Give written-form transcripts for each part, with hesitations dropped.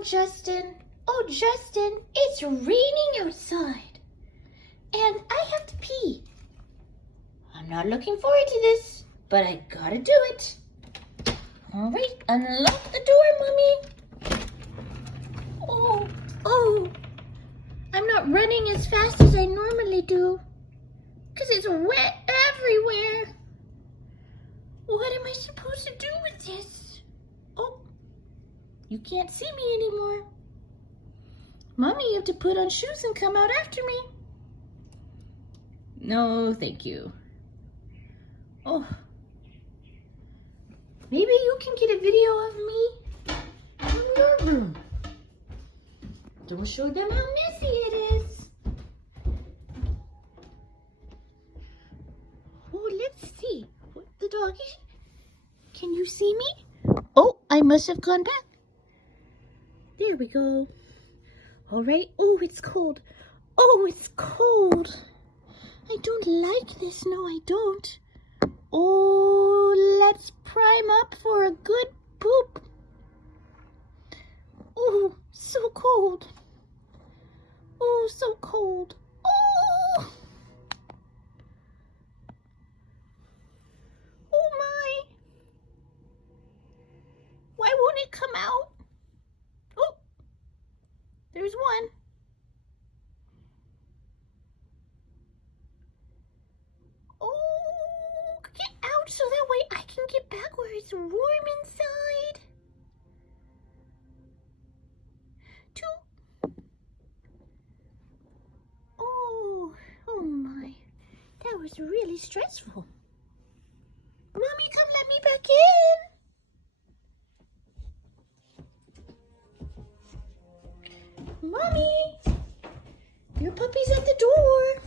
Oh, Justin, it's raining outside. And I have to pee. I'm not looking forward to this, but I gotta do it. All right, unlock the door, Mommy. Oh, I'm not running as fast as I normally do because it's wet everywhere. What am I supposed to do with this? Oh, you can't see me anymore. Mommy, you have to put on shoes and come out after me. No, thank you. Oh, maybe you can get a video of me in your room. Don't show them how messy it is. Oh, let's see. What the doggy? Can you see me? Oh, I must have gone back. There we go. All right. Oh, it's cold. Oh, it's cold. I don't like this. No, I don't. Oh, let's prime up for a good poop. Oh, so cold. Oh, so cold. Oh! Oh my! Why won't it come out? Oh! There's one. Oh! Get out so that way I can get back where it's warm inside. Oh my, that was really stressful. Mommy, come let me back in. Mommy, your puppy's at the door.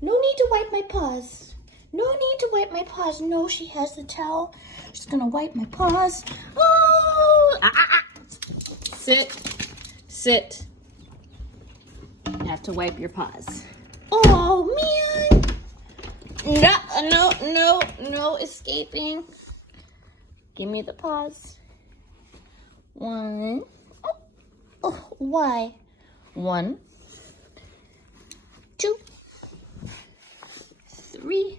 No need to wipe my paws. No need to wipe my paws. No, she has the towel. She's gonna wipe my paws. Oh! Sit. Sit. You have to wipe your paws. Oh, man. No escaping. Give me the paws. One. Oh, why? 1, 2, 3,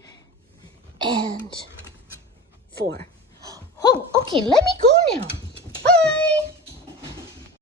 and 4. Oh, okay, let me go now. Bye.